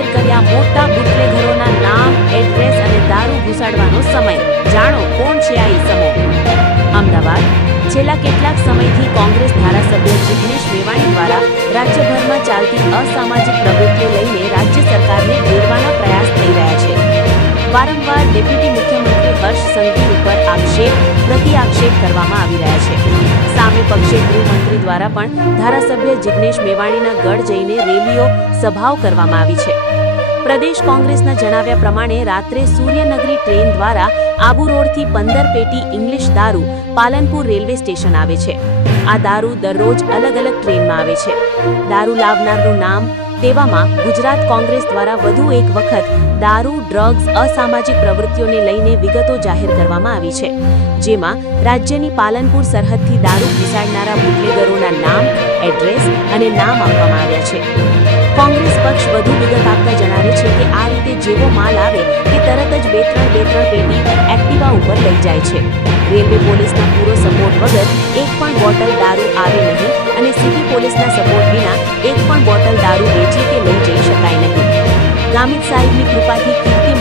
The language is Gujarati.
જાહેર કર્યા મોટા બુટલેઘરોના નામ એડ્રેસ અને દારૂ ઘુસાડવાનો સમય. જાણો કોણ છે આ ઈસમો? અમદાવાદ. છેલ્લા કેટલાક સમયથી કોંગ્રેસ ધારાસભ્ય જિગ્નેશ મેવાણી દ્વારા રાજ્યભરમાં ચાલતી અસામાજિક પ્રવૃત્તિઓ લઈને રાજ્ય સરકારને ઘેરવાના પ્રયાસ થઈ રહ્યા છે. વારંવાર ડેપ્યુટી મુખ્યમંત્રી હર્ષ સંઘવી ઉપર આક્ષેપ પ્રતિ આક્ષેપ કરવામાં આવી રહ્યા છે. સામે પક્ષે ગૃહમંત્રી દ્વારા પણ ધારાસભ્ય જિગ્નેશ મેવાણીના ગઢ જઈને રેલીઓ સભાઓ કરવામાં આવી છે. પ્રદેશ કોંગ્રેસના જણાવ્યા પ્રમાણે રાત્રે સૂર્યનગરી ટ્રેન દ્વારા આબુ રોડથી પંદર પેટી ઇંગ્લિશ દારૂ પાલનપુર રેલવે સ્ટેશન આવે છે. આ દારૂ દરરોજ અલગ અલગ ટ્રેનમાં આવે છે. દારૂ લાવનારનું નામ તેવામાં ગુજરાત કોંગ્રેસ દ્વારા વધુ એક વખત દારૂ, ડ્રગ્સ, અસામાજિક પ્રવૃત્તિઓને લઈને વિગતો જાહેર કરવામાં આવી છે. જેમાં રાજ્યની પાલનપુર સરહદથી દારૂ ઘુસાડનારા બુટલેગરોના નામ, એડ્રેસ અને નામ આપવામાં આવ્યા છે. કોંગ્રેસ પક્ષ વધુ વિગત આપતા જણાવે છે કે આ રીતે જેવો માલ આવે તે તરત જ બે ત્રણ બે ત્રણ પેટી એક્ટિવા ઉપર લઈ જાય છે. રેલવે પોલીસના પૂરો સપોર્ટ વગર એક પણ બોટલ દારૂ આવે નહીં અને સિટી પોલીસના સપોર્ટ વિના એક બોટલ દારૂ વેચી કે લઈ જઈ શકાય નહીં. ગામિત સાહેબની કૃપાથી કીર્તિ